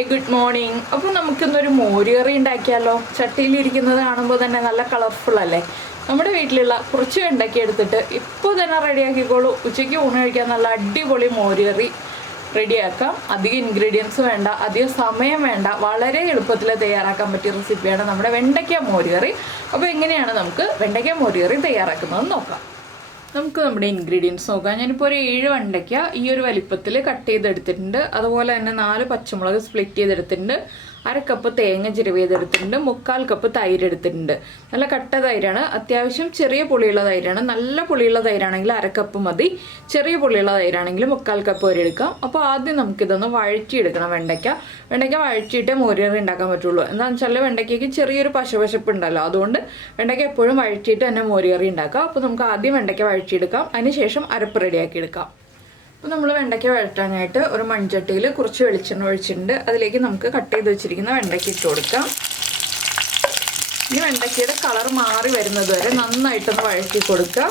Hi good morning. അപ്പോൾ നമുക്കിന്നൊരു മോരുകറി ഉണ്ടാക്കിയാലോ? ചട്ടിയിലിരിക്കുന്നത് കാണുമ്പോൾ തന്നെ നല്ല കളർഫുൾ അല്ലേ? നമ്മുടെ വീട്ടിലുള്ള കുറച്ച് വെണ്ടയ്ക്ക എടുത്തിട്ട് ഇപ്പോൾ തന്നെ റെഡിയാക്കിക്കോളൂ. ഉച്ചയ്ക്ക് ഊണ് കഴിക്കാൻ നല്ല അടിപൊളി മോരുകറി റെഡിയാക്കാം. അധികം ഇൻഗ്രീഡിയൻസ് വേണ്ട, അധികം സമയം വേണ്ട, വളരെ എളുപ്പത്തിൽ തയ്യാറാക്കാൻ പറ്റിയ റെസിപ്പിയാണ് നമ്മുടെ വെണ്ടയ്ക്ക മോരുകറി. അപ്പോൾ എങ്ങനെയാണ് നമുക്ക് വെണ്ടയ്ക്ക മോരുകറി തയ്യാറാക്കുന്നതെന്ന് നോക്കാം. നമുക്ക് നമ്മുടെ ഇൻഗ്രീഡിയൻസ് നോക്കാം. ഞാനിപ്പോൾ ഒരു 7 വെണ്ടയ്ക്ക ഈ ഒരു വലിപ്പത്തിൽ കട്ട് ചെയ്തെടുത്തിട്ടുണ്ട്. അതുപോലെ തന്നെ 4 പച്ചമുളക് സ്പ്ലിറ്റ് ചെയ്തെടുത്തിട്ടുണ്ട്. 1/2 കപ്പ് തേങ്ങ ചിരവിയതെടുത്തിട്ടുണ്ട്. 1/4 കപ്പ് തൈര് എടുത്തിട്ടുണ്ട്. നല്ല കട്ട തൈരാണ്, അത്യാവശ്യം ചെറിയ പുളിയുള്ള തൈരാണ്. നല്ല പുളിയുള്ള തൈരാണെങ്കിൽ 1/2 കപ്പ് മതി. ചെറിയ പുളിയുള്ള തൈരാണെങ്കിൽ 1/4 കപ്പ് വരെ എടുക്കാം. അപ്പോൾ ആദ്യം നമുക്കിതൊന്ന് വഴറ്റിയെടുക്കണം. വെണ്ടയ്ക്ക വഴറ്റിയിട്ടേ മോരുകറി ഉണ്ടാക്കാൻ പറ്റുള്ളൂ. എന്താണെന്ന് വെച്ചാൽ വെണ്ടയ്ക്കയ്ക്ക് ചെറിയൊരു പശവശപ്പ് ഉണ്ടല്ലോ, അതുകൊണ്ട് വെണ്ടയ്ക്ക എപ്പോഴും വഴറ്റിയിട്ട് തന്നെ മോരുകറി ഉണ്ടാക്കാം. അപ്പോൾ നമുക്ക് ആദ്യം വെണ്ടയ്ക്ക വഴറ്റിയെടുക്കാം, അതിനുശേഷം അരപ്പ് റെഡിയാക്കി എടുക്കാം. അപ്പോൾ നമ്മൾ വെണ്ടയ്ക്ക വഴറ്റാനായിട്ട് ഒരു മൺചട്ടിയിൽ കുറച്ച് വെളിച്ചെണ്ണ ഒഴിച്ചിട്ടുണ്ട്. അതിലേക്ക് നമുക്ക് കട്ട് ചെയ്ത് വെച്ചിരിക്കുന്ന വെണ്ടയ്ക്ക ഇട്ട് കൊടുക്കാം. ഇനി വെണ്ടയ്ക്കയുടെ കളർ മാറി വരുന്നത് വരെ നന്നായിട്ടൊന്ന് വഴറ്റി കൊടുക്കുക.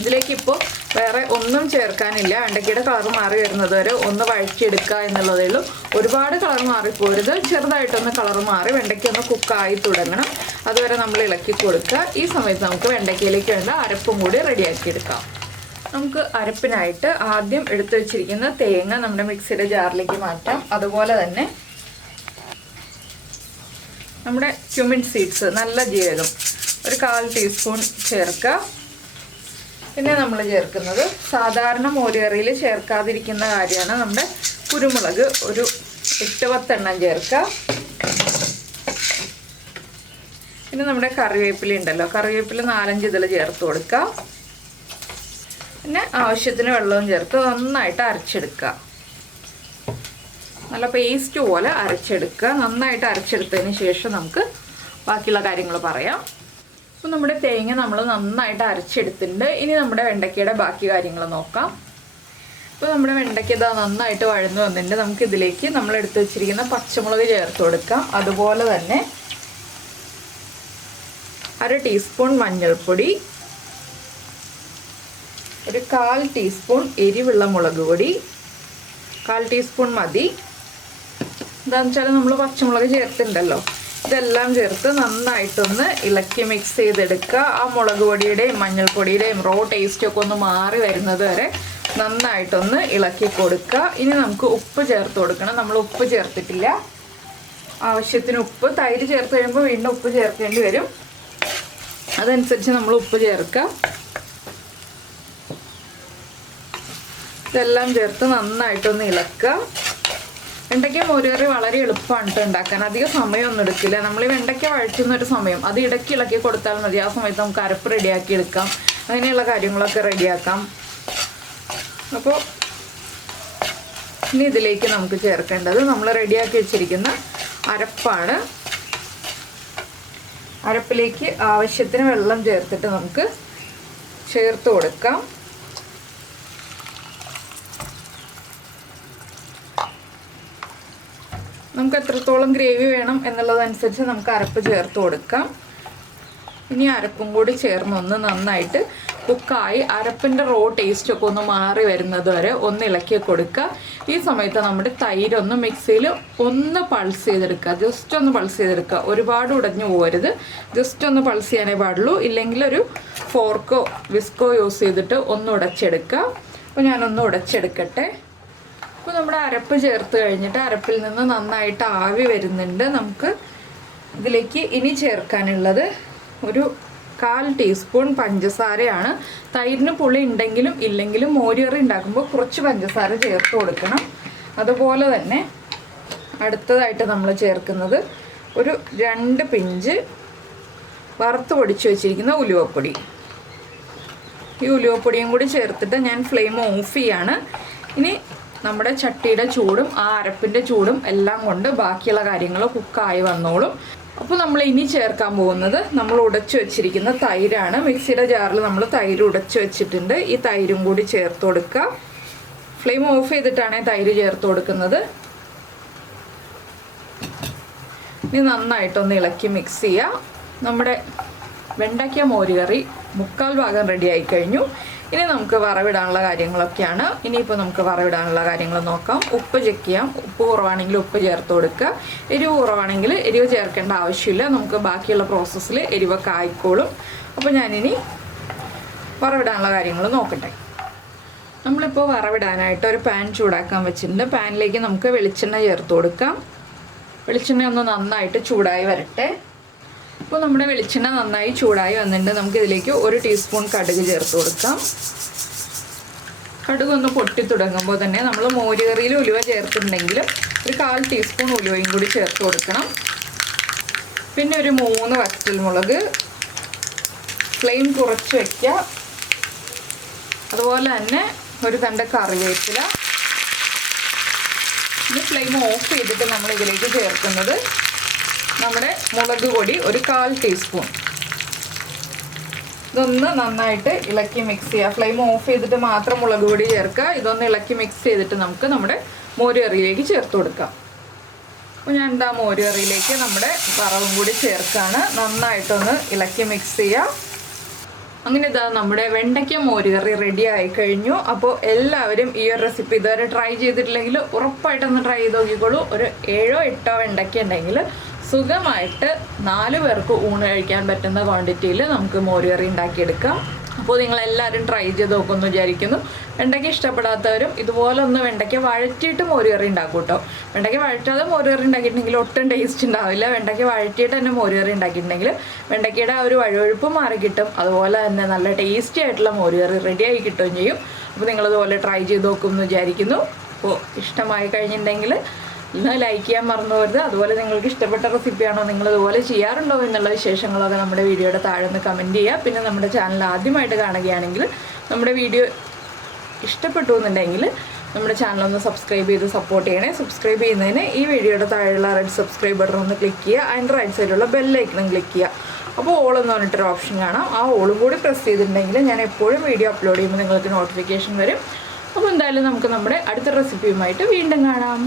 ഇതിലേക്ക് ഇപ്പോൾ വേറെ ഒന്നും ചേർക്കാനില്ല. വെണ്ടയ്ക്കയുടെ കളർ മാറി വരുന്നത് വരെ ഒന്ന് വഴറ്റിയെടുക്കുക എന്നുള്ളതേ ഉള്ളൂ. ഒരുപാട് കളർ മാറിപ്പോരുത്, ചെറുതായിട്ടൊന്ന് കളർ മാറി വെണ്ടയ്ക്ക ഒന്ന് കുക്കായി തുടങ്ങണം. അതുവരെ നമ്മൾ ഇളക്കി കൊടുക്കുക. ഈ സമയത്ത് നമുക്ക് വെണ്ടയ്ക്കയിലേക്ക് വേണ്ട അരപ്പും കൂടി റെഡിയാക്കിയെടുക്കാം. നമുക്ക് അരപ്പിനായിട്ട് ആദ്യം എടുത്തു വെച്ചിരിക്കുന്ന തേങ്ങ നമ്മുടെ മിക്സിയുടെ ജാറിലേക്ക് മാറ്റാം. അതുപോലെ തന്നെ നമ്മുടെ ക്യുമിൻ സീഡ്സ്, നല്ല ജീരകം, ഒരു 1/4 ടീസ്പൂൺ ചേർക്കുക. പിന്നെ നമ്മൾ ചേർക്കുന്നത് സാധാരണ മോരുകറിയിൽ ചേർക്കാതിരിക്കുന്ന കാര്യമാണ് നമ്മുടെ കുരുമുളക്, ഒരു 8-10 എണ്ണം ചേർക്കുക. പിന്നെ നമ്മുടെ കറിവേപ്പില ഉണ്ടല്ലോ, കറിവേപ്പില 4-5 ഇതിൽ ചേർത്ത് കൊടുക്കുക. പിന്നെ ആവശ്യത്തിന് വെള്ളവും ചേർത്ത് നന്നായിട്ട് അരച്ചെടുക്കുക. നല്ല പേസ്റ്റ് പോലെ അരച്ചെടുക്കുക. നന്നായിട്ട് അരച്ചെടുത്തതിന് ശേഷം നമുക്ക് ബാക്കിയുള്ള കാര്യങ്ങൾ പറയാം. അപ്പോൾ നമ്മുടെ തേങ്ങ നമ്മൾ നന്നായിട്ട് അരച്ചെടുത്തിട്ടുണ്ട്. ഇനി നമ്മുടെ വെണ്ടയ്ക്കയുടെ ബാക്കി കാര്യങ്ങൾ നോക്കാം. ഇപ്പോൾ നമ്മുടെ വെണ്ടയ്ക്ക ഇതാ നന്നായിട്ട് വഴന്നു വന്നിട്ടുണ്ട്. നമുക്കിതിലേക്ക് നമ്മൾ എടുത്ത് വെച്ചിരിക്കുന്ന പച്ചമുളക് ചേർത്ത് കൊടുക്കാം. അതുപോലെ തന്നെ 1/2 ടീസ്പൂൺ മഞ്ഞൾപ്പൊടി, ഒരു 1/4 ടീസ്പൂൺ എരിവുള്ള മുളക് പൊടി, 1/4 ടീസ്പൂൺ മതി. എന്താണെന്ന് വെച്ചാൽ നമ്മൾ പച്ചമുളക് ചേർത്തിട്ടുണ്ടല്ലോ, ഇതെല്ലാം ചേർത്ത് നന്നായിട്ടൊന്ന് ഇളക്കി മിക്സ് ചെയ്തെടുക്കുക. ആ മുളക് പൊടിയുടെയും മഞ്ഞൾപ്പൊടിയുടെയും റോ ടേസ്റ്റൊക്കെ ഒന്ന് മാറി വരുന്നത് വരെ നന്നായിട്ടൊന്ന് ഇളക്കി കൊടുക്കുക. ഇനി നമുക്ക് ഉപ്പ് ചേർത്ത് കൊടുക്കണം. നമ്മൾ ഉപ്പ് ചേർത്തിട്ടില്ല. ആവശ്യത്തിന് ഉപ്പ്. തൈര് ചേർത്ത് കഴിയുമ്പോൾ വീണ്ടും ഉപ്പ് ചേർക്കേണ്ടി വരും, അതനുസരിച്ച് നമ്മൾ ഉപ്പ് ചേർക്കുക. ഇതെല്ലാം ചേർത്ത് നന്നായിട്ടൊന്ന് ഇളക്കുക. വെണ്ടയ്ക്ക മോരുകറി വളരെ എളുപ്പമാണ് ഉണ്ടാക്കാൻ, അധികം സമയമൊന്നും എടുക്കില്ല. നമ്മൾ ഈ വെണ്ടയ്ക്ക വഴറ്റുന്നൊരു സമയം അത് ഇടയ്ക്ക് ഇളക്കി കൊടുത്താൽ മതി. ആ സമയത്ത് നമുക്ക് അരപ്പ് റെഡിയാക്കി എടുക്കാം, അങ്ങനെയുള്ള കാര്യങ്ങളൊക്കെ റെഡിയാക്കാം. അപ്പോൾ ഇനി ഇതിലേക്ക് നമുക്ക് ചേർക്കേണ്ടത് നമ്മൾ റെഡിയാക്കി വെച്ചിരിക്കുന്ന അരപ്പാണ്. അരപ്പിലേക്ക് ആവശ്യത്തിന് വെള്ളം ചേർത്തിട്ട് നമുക്ക് ചേർത്ത് കൊടുക്കാം. നമുക്ക് എത്രത്തോളം ഗ്രേവി വേണം എന്നുള്ളതനുസരിച്ച് നമുക്ക് അരപ്പ് ചേർത്ത് കൊടുക്കാം. ഇനി അരപ്പും കൂടി ചേർന്നൊന്ന് നന്നായിട്ട് കുക്കായി അരപ്പിൻ്റെ റോ ടേസ്റ്റൊക്കെ ഒന്ന് മാറി വരുന്നത് വരെ ഒന്ന് ഇളക്കി കൊടുക്കുക. ഈ സമയത്ത് നമ്മുടെ തൈരൊന്ന് മിക്സിയിൽ ഒന്ന് പൾസ് ചെയ്തെടുക്കുക. ജസ്റ്റ് ഒന്ന് പൾസ് ചെയ്തെടുക്കുക, ഒരുപാട് ഉടഞ്ഞു പോകരുത്. ജസ്റ്റ് ഒന്ന് പൾസ് ചെയ്യാനേ പാടുള്ളൂ. ഇല്ലെങ്കിൽ ഒരു ഫോർക്കോ വിസ്കോ യൂസ് ചെയ്തിട്ട് ഒന്ന് ഉടച്ചെടുക്കുക. അപ്പോൾ ഞാനൊന്ന് ഉടച്ചെടുക്കട്ടെ. അപ്പോൾ നമ്മുടെ അരപ്പ് ചേർത്ത് കഴിഞ്ഞിട്ട് അരപ്പിൽ നിന്ന് നന്നായിട്ട് ആവി വരുന്നുണ്ട്. നമുക്ക് ഇതിലേക്ക് ഇനി ചേർക്കാനുള്ളത് ഒരു 1/4 ടീസ്പൂൺ പഞ്ചസാരയാണ്. തൈരിന് പുളി ഉണ്ടെങ്കിലും ഇല്ലെങ്കിലും മോരുകറി ഉണ്ടാക്കുമ്പോൾ കുറച്ച് പഞ്ചസാര ചേർത്ത് കൊടുക്കണം. അതുപോലെ തന്നെ അടുത്തതായിട്ട് നമ്മൾ ചേർക്കുന്നത് ഒരു 2 പിഞ്ച് വറുത്ത് പൊടിച്ച് വെച്ചിരിക്കുന്ന ഉലുവപ്പൊടി. ഈ ഉലുവപ്പൊടിയും കൂടി ചേർത്തിട്ട് ഞാൻ ഫ്ലെയിം ഓഫ് ചെയ്യാണ്. ഇനി നമ്മുടെ ചട്ടിയുടെ ചൂടും ആ അരപ്പിൻ്റെ ചൂടും എല്ലാം കൊണ്ട് ബാക്കിയുള്ള കാര്യങ്ങൾ കുക്കായി വന്നോളും. അപ്പോൾ നമ്മൾ ഇനി ചേർക്കാൻ പോകുന്നത് നമ്മൾ ഉടച്ചു വെച്ചിരിക്കുന്ന തൈരാണ്. മിക്സിയുടെ ജാറിൽ നമ്മൾ തൈര് ഉടച്ചു വെച്ചിട്ടുണ്ട്. ഈ തൈരും കൂടി ചേർത്ത് കൊടുക്കുക. ഫ്ലെയിം ഓഫ് ചെയ്തിട്ടാണ് തൈര് ചേർത്ത് കൊടുക്കുന്നത്. ഇനി നന്നായിട്ടൊന്ന് ഇളക്കി മിക്സ് ചെയ്യുക. നമ്മുടെ വെണ്ടയ്ക്ക മോരുകറി 3/4 ഭാഗം റെഡി ആയി കഴിഞ്ഞു. ഇനി നമുക്ക് വറവിടാനുള്ള കാര്യങ്ങളൊക്കെയാണ്. ഇനിയിപ്പോൾ നമുക്ക് വറവിടാനുള്ള കാര്യങ്ങൾ നോക്കാം. ഉപ്പ് ചെക്ക് ചെയ്യാം. ഉപ്പ് കുറവാണെങ്കിൽ ഉപ്പ് ചേർത്ത് കൊടുക്കുക. എരിവ് കുറവാണെങ്കിൽ എരിവ് ചേർക്കേണ്ട ആവശ്യമില്ല. നമുക്ക് ബാക്കിയുള്ള പ്രോസസ്സിൽ എരിവൊക്കെ ആയിക്കോളും. അപ്പോൾ ഞാനിനി വറവിടാനുള്ള കാര്യങ്ങൾ നോക്കട്ടെ. നമ്മളിപ്പോൾ വറവിടാനായിട്ട് ഒരു പാൻ ചൂടാക്കാൻ വെച്ചിട്ടുണ്ട്. പാനിലേക്ക് നമുക്ക് വെളിച്ചെണ്ണ ചേർത്ത് കൊടുക്കാം. വെളിച്ചെണ്ണ ഒന്ന് നന്നായിട്ട് ചൂടായി വരട്ടെ. ഇപ്പോൾ നമ്മുടെ വെളിച്ചെണ്ണ നന്നായി ചൂടായി വന്നിട്ടുണ്ട്. നമുക്കിതിലേക്ക് 1 ടീസ്പൂൺ കടുക് ചേർത്ത് കൊടുക്കാം. കടുക് ഒന്ന് പൊട്ടി തുടങ്ങുമ്പോൾ തന്നെ നമ്മൾ മോരുകറിയിൽ ഉലുവ ചേർത്തിട്ടുണ്ടെങ്കിലും ഒരു 1/4 ടീസ്പൂൺ ഉലുവയും കൂടി ചേർത്ത് കൊടുക്കണം. പിന്നെ ഒരു 3 വറ്റൽമുളക്, ഫ്ലെയിം കുറച്ച് വയ്ക്കുക. അതുപോലെ തന്നെ ഒരു തണ്ട് കറിവേപ്പില. ഇത് ഫ്ലെയിം ഓഫ് ചെയ്തിട്ട് നമ്മൾ ഇതിലേക്ക് ചേർക്കുന്നത് നമ്മുടെ മുളക് പൊടി ഒരു 1/4 ടീസ്പൂൺ. ഇതൊന്ന് നന്നായിട്ട് ഇളക്കി മിക്സ് ചെയ്യുക. ഫ്ലെയിം ഓഫ് ചെയ്തിട്ട് മാത്രം മുളക് പൊടി ചേർക്കുക. ഇതൊന്ന് ഇളക്കി മിക്സ് ചെയ്തിട്ട് നമുക്ക് നമ്മുടെ മോരുകറിയിലേക്ക് ചേർത്ത് കൊടുക്കാം. അപ്പോൾ ഞാൻ എന്താ മോരുകറിയിലേക്ക് നമ്മുടെ വറവും കൂടി ചേർക്കുകയാണ്. നന്നായിട്ടൊന്ന് ഇളക്കി മിക്സ് ചെയ്യുക. അങ്ങനെ ഇതാ നമ്മുടെ വെണ്ടയ്ക്ക മോരുകറി റെഡി ആയി കഴിഞ്ഞു. അപ്പോൾ എല്ലാവരും ഈ ഒരു റെസിപ്പി ഇതുവരെ ട്രൈ ചെയ്തിട്ടില്ലെങ്കിൽ ഉറപ്പായിട്ടൊന്ന് ട്രൈ ചെയ്ത് നോക്കിക്കോളൂ. ഒരു 7-8 വെണ്ടയ്ക്ക ഉണ്ടെങ്കിൽ സുഖമായിട്ട് 4 പേർക്ക് ഊണ് കഴിക്കാൻ പറ്റുന്ന ക്വാണ്ടിറ്റിയിൽ നമുക്ക് മോരുകറി ഉണ്ടാക്കിയെടുക്കാം. അപ്പോൾ നിങ്ങളെല്ലാവരും ട്രൈ ചെയ്ത് നോക്കുമെന്ന് വിചാരിക്കുന്നു. വെണ്ടയ്ക്ക ഇഷ്ടപ്പെടാത്തവരും ഇതുപോലെ ഒന്ന് വെണ്ടയ്ക്ക വഴറ്റിയിട്ട് മോരുകറി ഉണ്ടാക്കും കേട്ടോ. വെണ്ടയ്ക്ക വഴറ്റാതെ മോരുകറി ഉണ്ടാക്കിയിട്ടുണ്ടെങ്കിൽ ഒട്ടും ടേസ്റ്റ് ഉണ്ടാവില്ല. വെണ്ടയ്ക്ക വഴറ്റിയിട്ട് തന്നെ മോരുകറി ഉണ്ടാക്കിയിട്ടുണ്ടെങ്കിൽ വെണ്ടയ്ക്കയുടെ ആ ഒരു വഴുവഴുപ്പ് മാറി കിട്ടും. അതുപോലെ തന്നെ നല്ല ടേസ്റ്റി ആയിട്ടുള്ള മോരുകറി റെഡിയായി കിട്ടുകയും ചെയ്യും. അപ്പോൾ നിങ്ങളതുപോലെ ട്രൈ ചെയ്ത് നോക്കുമെന്ന് വിചാരിക്കുന്നു. അപ്പോൾ ഇഷ്ടമായി കഴിഞ്ഞിട്ടുണ്ടെങ്കിൽ ഒന്ന് ലൈക്ക് ചെയ്യാൻ മറന്നു പോകരുത്. അതുപോലെ നിങ്ങൾക്ക് ഇഷ്ടപ്പെട്ട റെസിപ്പിയാണോ, നിങ്ങളിതുപോലെ ചെയ്യാറുണ്ടോ എന്നുള്ള വിശേഷങ്ങളൊക്കെ നമ്മുടെ വീഡിയോയുടെ താഴെ ഒന്ന് കമൻറ്റ് ചെയ്യുക. പിന്നെ നമ്മുടെ ചാനൽ ആദ്യമായിട്ട് കാണുകയാണെങ്കിൽ നമ്മുടെ വീഡിയോ ഇഷ്ടപ്പെട്ടു എന്നുണ്ടെങ്കിൽ നമ്മുടെ ചാനലൊന്ന് സബ്സ്ക്രൈബ് ചെയ്ത് സപ്പോർട്ട് ചെയ്യണേ. സബ്സ്ക്രൈബ് ചെയ്യുന്നതിന് ഈ വീഡിയോയുടെ താഴെയുള്ള റെഡ് സബ്സ്ക്രൈബ് ബട്ടൺ ഒന്ന് ക്ലിക്ക് ചെയ്യുക. അതിൻ്റെ റൈറ്റ് സൈഡിലുള്ള ബെല്ലൈക്കണും ക്ലിക്ക് ചെയ്യുക. അപ്പോൾ ഓൾ എന്ന് പറഞ്ഞിട്ടൊരു ഓപ്ഷൻ കാണാം. ആ ഓളും കൂടി പ്രസ് ചെയ്തിട്ടുണ്ടെങ്കിൽ ഞാൻ എപ്പോഴും വീഡിയോ അപ്ലോഡ് ചെയ്യുമ്പോൾ നിങ്ങൾക്ക് നോട്ടിഫിക്കേഷൻ വരും. അപ്പോൾ എന്തായാലും നമുക്ക് നമ്മുടെ അടുത്ത റെസിപ്പിയുമായിട്ട് വീണ്ടും കാണാം.